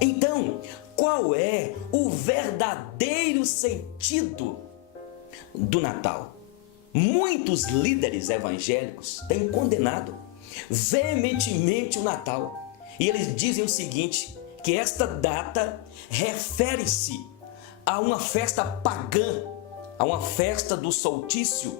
Então, qual é o verdadeiro sentido do Natal? Muitos líderes evangélicos têm condenado veementemente o Natal. E eles dizem o seguinte, que esta data refere-se a uma festa pagã, a uma festa do solstício,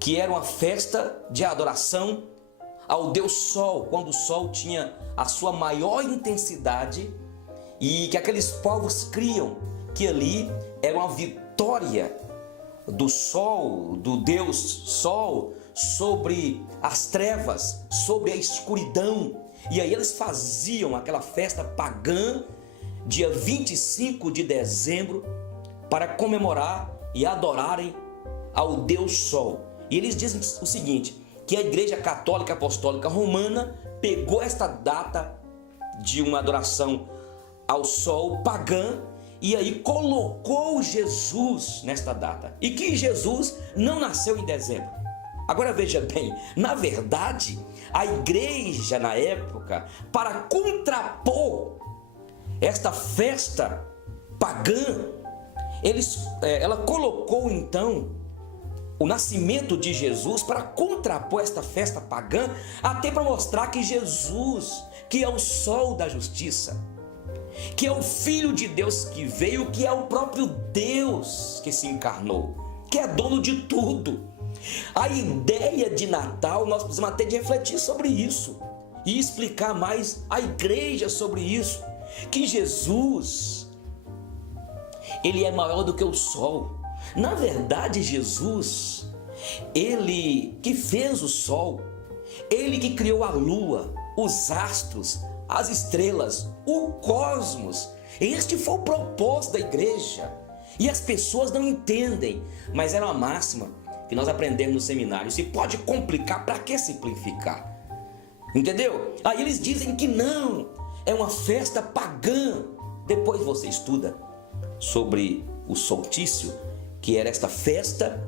que era uma festa de adoração ao Deus Sol, quando o Sol tinha a sua maior intensidade e que aqueles povos criam que ali era uma vitória do Sol, do Deus Sol, sobre as trevas, sobre a escuridão. E aí eles faziam aquela festa pagã, dia 25 de dezembro, para comemorar e adorarem ao Deus Sol. E eles dizem o seguinte, que a Igreja Católica Apostólica Romana pegou esta data de uma adoração ao Sol pagã e aí colocou Jesus nesta data. E que Jesus não nasceu em dezembro. Agora veja bem, na verdade, a igreja na época, para contrapor esta festa pagã, ela colocou então o nascimento de Jesus para contrapor esta festa pagã, até para mostrar que Jesus, que é o sol da justiça, que é o Filho de Deus que veio, que é o próprio Deus que se encarnou, que é dono de tudo. A ideia de Natal, nós precisamos até de refletir sobre isso e explicar mais à igreja sobre isso, que Jesus, ele é maior do que o sol. Na verdade, Jesus, ele que fez o sol, ele que criou a lua, os astros, as estrelas, o cosmos. Este foi o propósito da igreja. E as pessoas não entendem, mas era uma máxima que nós aprendemos no seminário. Se pode complicar, para que simplificar? Entendeu? Aí eles dizem que não, é uma festa pagã. Depois você estuda sobre o solstício, que era esta festa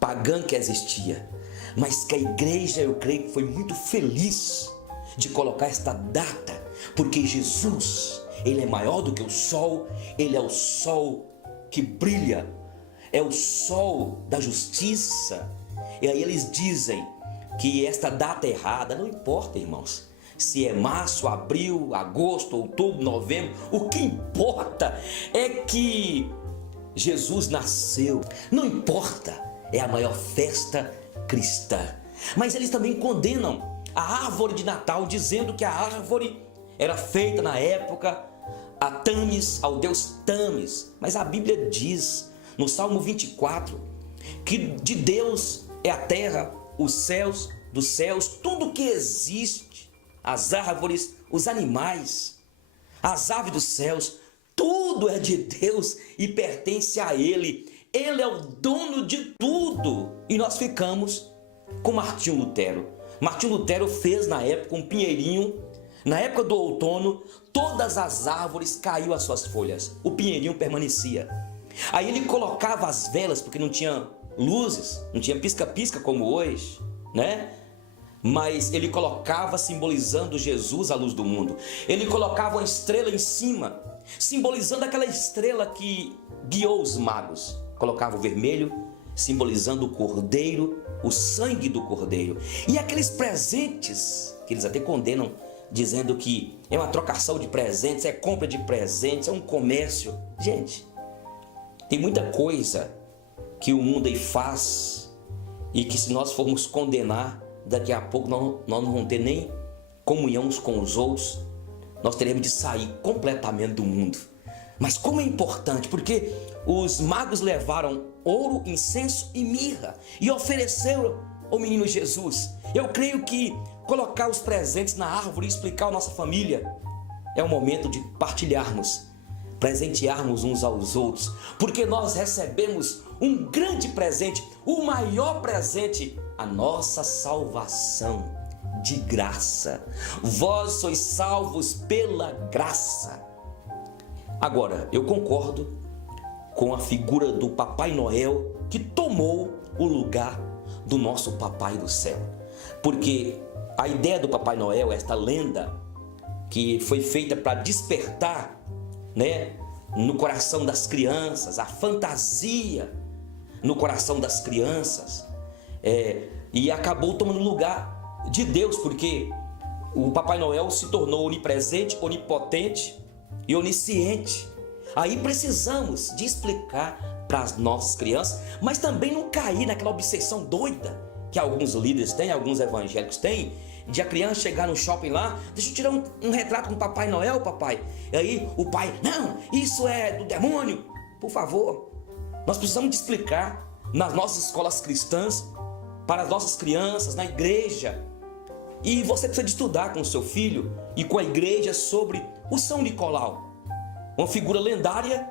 pagã que existia, mas que a igreja, eu creio, foi muito feliz de colocar esta data, porque Jesus, ele é maior do que o sol, ele é o sol que brilha, é o sol da justiça. E aí eles dizem que esta data é errada. Não importa, irmãos, se é março, abril, agosto, outubro, novembro, o que importa é que Jesus nasceu. Não importa, é a maior festa cristã. Mas eles também condenam a árvore de Natal, dizendo que a árvore era feita na época a Tamis, ao deus Tamis. Mas a Bíblia diz no Salmo 24 que de Deus é a terra, os céus dos céus, tudo que existe, as árvores, os animais, as aves dos céus, tudo é de Deus e pertence a Ele. Ele é o dono de tudo. E nós ficamos com Martinho Lutero. Martinho Lutero fez na época um pinheirinho. Na época do outono, todas as árvores caíam as suas folhas. O pinheirinho permanecia. Aí ele colocava as velas, porque não tinha luzes, não tinha pisca-pisca como hoje, né? Mas ele colocava simbolizando Jesus, a luz do mundo. Ele colocava uma estrela em cima, simbolizando aquela estrela que guiou os magos. Colocava o vermelho, simbolizando o cordeiro, o sangue do cordeiro. E aqueles presentes, que eles até condenam, dizendo que é uma trocação de presentes, é compra de presentes, é um comércio. Gente, tem muita coisa que o mundo aí faz e que, se nós formos condenar, daqui a pouco nós não vamos ter nem comunhão uns com os outros. Nós teremos de sair completamente do mundo. Mas como é importante, porque os magos levaram ouro, incenso e mirra e ofereceram ao menino Jesus. Eu creio que colocar os presentes na árvore e explicar a nossa família é o momento de partilharmos, presentearmos uns aos outros, porque nós recebemos um grande presente, o maior presente, a nossa salvação de graça. Vós sois salvos pela graça. Agora, eu concordo com a figura do Papai Noel, que tomou o lugar do nosso Papai do céu. Porque a ideia do Papai Noel, esta lenda que foi feita para despertar, né, no coração das crianças, a fantasia no coração das crianças, e acabou tomando lugar de Deus, porque o Papai Noel se tornou onipresente, onipotente e onisciente. Aí precisamos de explicar para as nossas crianças, mas também não cair naquela obsessão doida que alguns líderes têm, alguns evangélicos têm, de a criança chegar no shopping lá, deixa eu tirar um retrato com o Papai Noel, papai. E aí o pai, não, isso é do demônio. Por favor, nós precisamos de explicar nas nossas escolas cristãs, para as nossas crianças, na igreja. E você precisa de estudar com o seu filho e com a igreja sobre o São Nicolau, uma figura lendária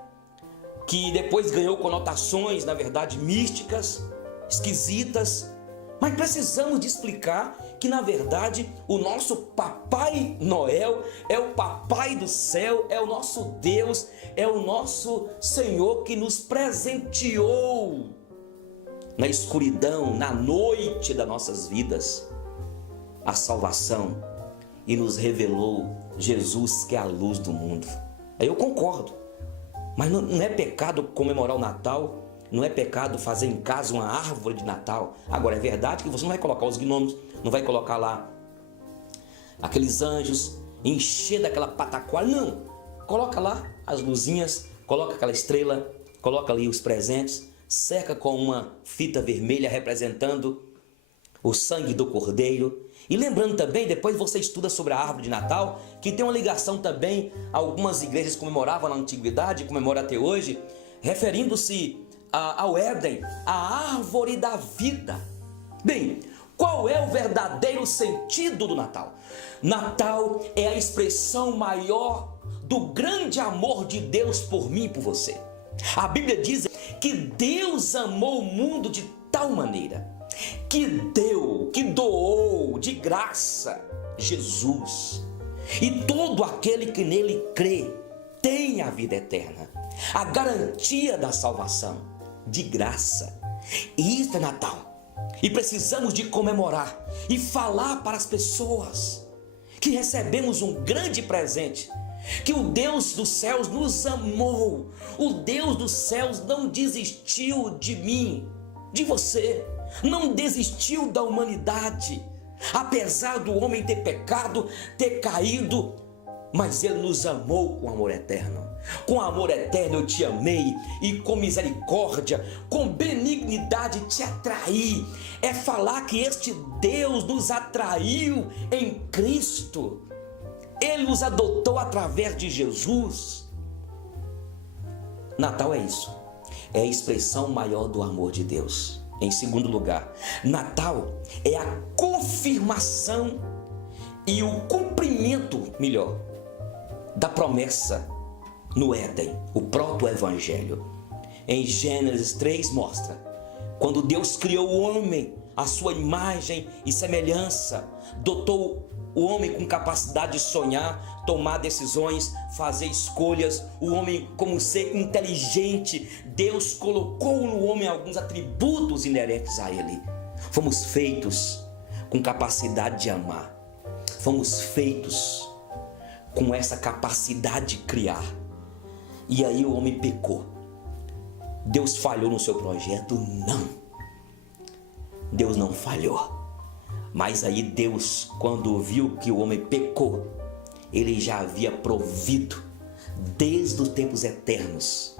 que depois ganhou conotações, na verdade, místicas, esquisitas. Mas precisamos de explicar que, na verdade, o nosso Papai Noel é o Papai do céu, é o nosso Deus, é o nosso Senhor que nos presenteou na escuridão, na noite das nossas vidas, a salvação e nos revelou Jesus, que é a luz do mundo. Aí eu concordo, mas não é pecado comemorar o Natal. Não é pecado fazer em casa uma árvore de Natal. Agora, é verdade que você não vai colocar os gnomos, não vai colocar lá aqueles anjos, encher daquela pataquara. Não, coloca lá as luzinhas, coloca aquela estrela, coloca ali os presentes, cerca com uma fita vermelha representando o sangue do Cordeiro. E lembrando também, depois você estuda sobre a árvore de Natal, que tem uma ligação também, algumas igrejas comemoravam na antiguidade, comemoram até hoje, referindo-se ao Éden, a árvore da vida. Bem, qual é o verdadeiro sentido do Natal? Natal é a expressão maior do grande amor de Deus por mim e por você. A Bíblia diz que Deus amou o mundo de tal maneira que deu, que doou de graça Jesus. E todo aquele que nele crê tem a vida eterna, a garantia da salvação de graça. E isso é Natal. E precisamos de comemorar e falar para as pessoas que recebemos um grande presente, que o Deus dos céus nos amou. O Deus dos céus não desistiu de mim, de você, não desistiu da humanidade, apesar do homem ter pecado, ter caído, mas Ele nos amou com amor eterno. Com amor eterno eu te amei, e com misericórdia, com benignidade te atraí. É falar que este Deus nos atraiu em Cristo. Ele nos adotou através de Jesus. Natal é isso, é a expressão maior do amor de Deus. Em segundo lugar, Natal é a confirmação e o cumprimento, melhor, da promessa no Éden, o proto-evangelho. Em Gênesis 3 mostra, quando Deus criou o homem, a sua imagem e semelhança, dotou o homem com capacidade de sonhar, tomar decisões, fazer escolhas, o homem como ser inteligente. Deus colocou no homem alguns atributos inerentes a ele. Fomos feitos com capacidade de amar, fomos feitos com essa capacidade de criar. E aí o homem pecou. Deus falhou no seu projeto? Não. Deus não falhou. Mas aí Deus, quando viu que o homem pecou, Ele já havia provido, desde os tempos eternos,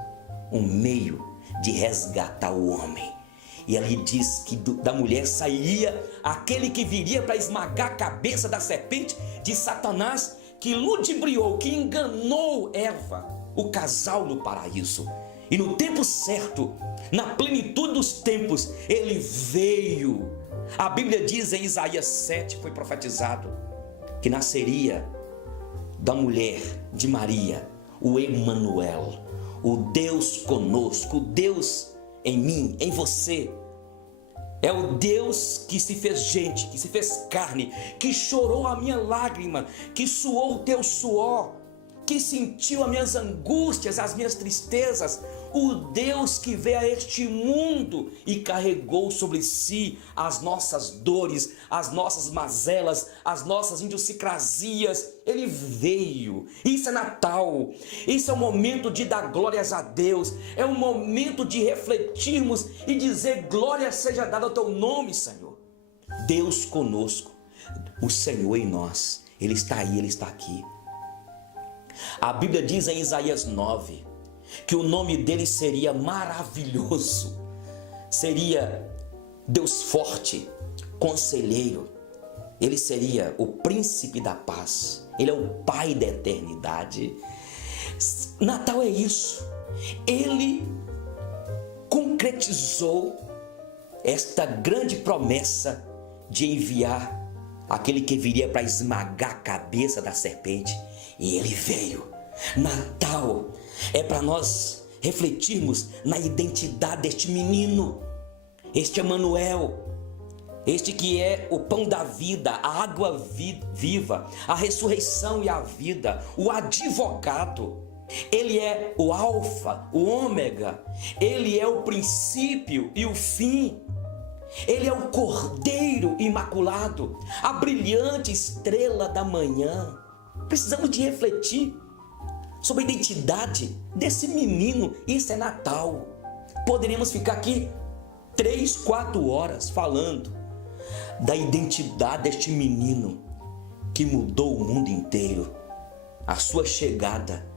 um meio de resgatar o homem. E ali diz que da mulher sairia aquele que viria para esmagar a cabeça da serpente, de Satanás, que ludibriou, que enganou Eva, o casal no paraíso. E no tempo certo, na plenitude dos tempos, ele veio. A Bíblia diz em Isaías 7, foi profetizado, que nasceria da mulher de Maria, o Emanuel, o Deus conosco, o Deus em mim, em você. É o Deus que se fez gente, que se fez carne, que chorou a minha lágrima, que suou o teu suor, que sentiu as minhas angústias, as minhas tristezas, o Deus que veio a este mundo e carregou sobre si as nossas dores, as nossas mazelas, as nossas idiosincrasias. Ele veio. Isso é Natal. Isso é o momento de dar glórias a Deus. É um momento de refletirmos e dizer: glória seja dada ao teu nome, Senhor. Deus conosco, o Senhor em nós. Ele está aí, Ele está aqui. A Bíblia diz em Isaías 9 que o nome dele seria maravilhoso, seria Deus forte, conselheiro. Ele seria o príncipe da paz. Ele é o Pai da eternidade. Natal é isso. Ele concretizou esta grande promessa de enviar aquele que viria para esmagar a cabeça da serpente. E ele veio. Natal é para nós refletirmos na identidade deste menino, este Emanuel, este que é o pão da vida, a água viva, a ressurreição e a vida, o advogado. Ele é o alfa, o ômega, ele é o princípio e o fim. Ele é o Cordeiro imaculado, a brilhante estrela da manhã. Precisamos de refletir sobre a identidade desse menino. Isso é Natal. Poderíamos ficar aqui 3, 4 horas falando da identidade deste menino que mudou o mundo inteiro. A sua chegada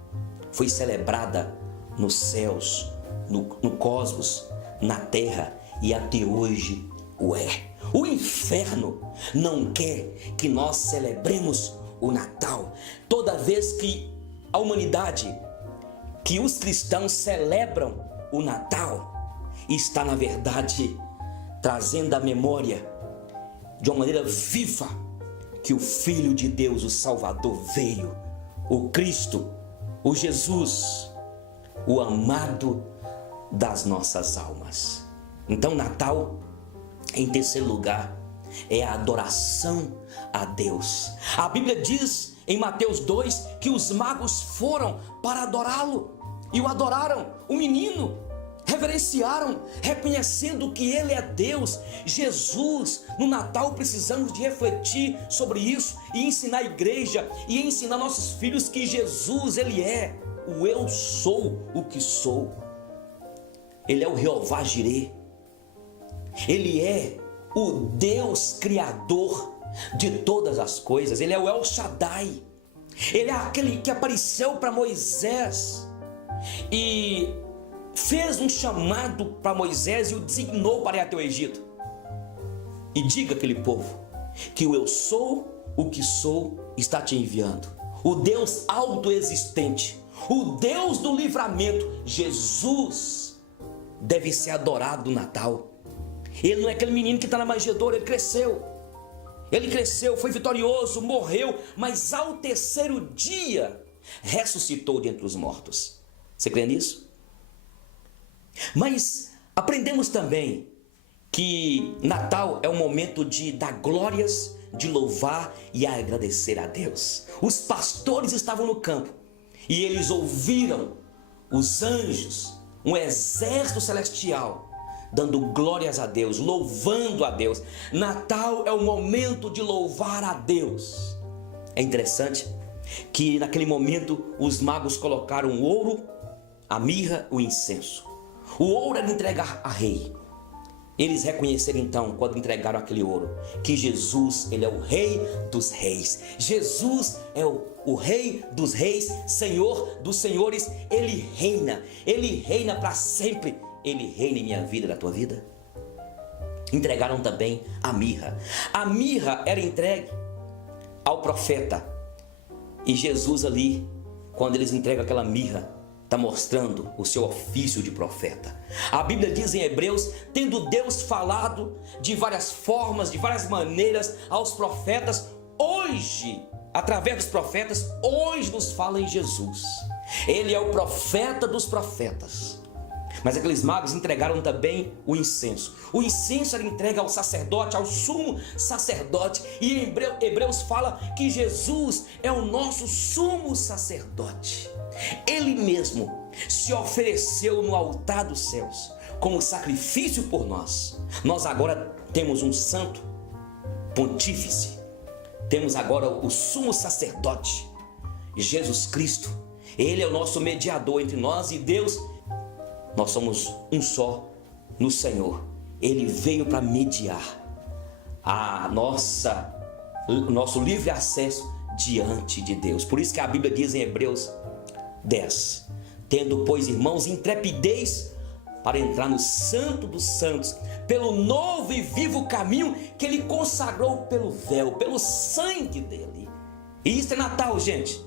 foi celebrada nos céus, no cosmos, na terra, e até hoje o é. O inferno não quer que nós celebremos o Natal. Toda vez que a humanidade, que os cristãos celebram o Natal, está na verdade trazendo à memória de uma maneira viva que o Filho de Deus, o Salvador, veio, o Cristo, o Jesus, o amado das nossas almas. Então, Natal, em terceiro lugar, é a adoração a Deus. A Bíblia diz em Mateus 2 que os magos foram para adorá-lo e o adoraram, o menino, reverenciaram, reconhecendo que ele é Deus, Jesus. No Natal precisamos de refletir sobre isso e ensinar a igreja e ensinar nossos filhos que Jesus, ele é o eu sou o que sou. Ele é o Jeová Jireh. Ele é o Deus Criador de todas as coisas. Ele é o El Shaddai. Ele é aquele que apareceu para Moisés e fez um chamado para Moisés e o designou para ir até o Egito. E diga àquele povo que o eu sou o que sou está te enviando. O Deus autoexistente, o Deus do livramento, Jesus, deve ser adorado no Natal. Ele não é aquele menino que está na manjedoura. Ele cresceu, foi vitorioso, morreu, mas ao terceiro dia ressuscitou dentre os mortos. Você crê nisso? Mas aprendemos também que Natal é um momento de dar glórias, de louvar e agradecer a Deus. Os pastores estavam no campo e eles ouviram os anjos, um exército celestial, dando glórias a Deus, louvando a Deus. Natal é o momento de louvar a Deus. É interessante que naquele momento os magos colocaram o ouro, a mirra, o incenso. O ouro era entregar a rei. Eles reconheceram então, quando entregaram aquele ouro, que Jesus, ele é o Rei dos Reis. Jesus é o Rei dos Reis, Senhor dos Senhores. Ele reina para sempre. Ele reina em minha vida, na tua vida. Entregaram também a mirra. A mirra era entregue ao profeta. E Jesus ali, quando eles entregam aquela mirra, está mostrando o seu ofício de profeta. A Bíblia diz em Hebreus, tendo Deus falado de várias formas, de várias maneiras aos profetas, hoje, através dos profetas, hoje nos fala em Jesus. Ele é o profeta dos profetas. Mas aqueles magos entregaram também o incenso. O incenso era entregue ao sacerdote, ao sumo sacerdote. E em Hebreus fala que Jesus é o nosso sumo sacerdote. Ele mesmo se ofereceu no altar dos céus como sacrifício por nós. Nós agora temos um santo pontífice. Temos agora o sumo sacerdote, Jesus Cristo. Ele é o nosso mediador entre nós e Deus. Nós somos um só no Senhor. Ele veio para mediar o nosso livre acesso diante de Deus. Por isso que a Bíblia diz em Hebreus 10: tendo, pois, irmãos, intrepidez para entrar no Santo dos Santos, pelo novo e vivo caminho que Ele consagrou pelo véu, pelo sangue dele. E isso é Natal, gente.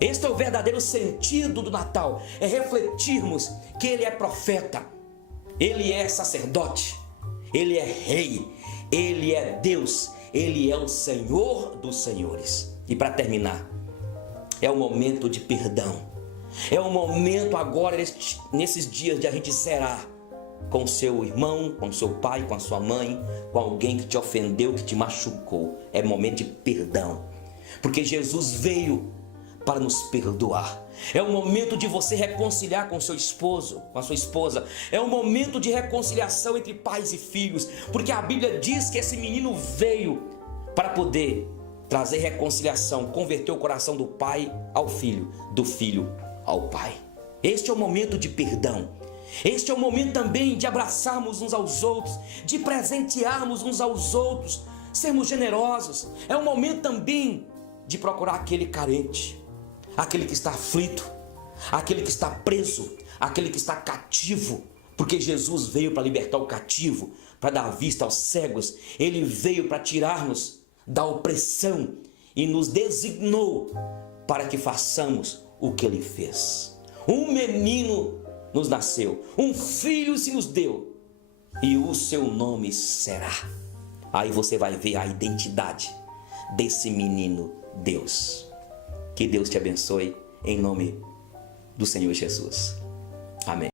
Este é o verdadeiro sentido do Natal, é refletirmos que Ele é profeta, Ele é sacerdote, Ele é rei, Ele é Deus, Ele é o Senhor dos senhores. E para terminar, é o momento de perdão, é o momento agora, nesses dias, de a gente zerar com o seu irmão, com o seu pai, com a sua mãe, com alguém que te ofendeu, que te machucou. É momento de perdão, porque Jesus veio para nos perdoar. É o momento de você reconciliar com seu esposo, com a sua esposa. É um momento de reconciliação entre pais e filhos, porque a Bíblia diz que esse menino veio para poder trazer reconciliação, converter o coração do pai ao filho, do filho ao pai. Este é o momento de perdão. Este é o momento também de abraçarmos uns aos outros, de presentearmos uns aos outros, sermos generosos. É o momento também de procurar aquele carente, aquele que está aflito, aquele que está preso, aquele que está cativo, porque Jesus veio para libertar o cativo, para dar vista aos cegos. Ele veio para tirar-nos da opressão e nos designou para que façamos o que Ele fez. Um menino nos nasceu, um filho se nos deu, e o seu nome será. Aí você vai ver a identidade desse menino Deus. Que Deus te abençoe, em nome do Senhor Jesus. Amém.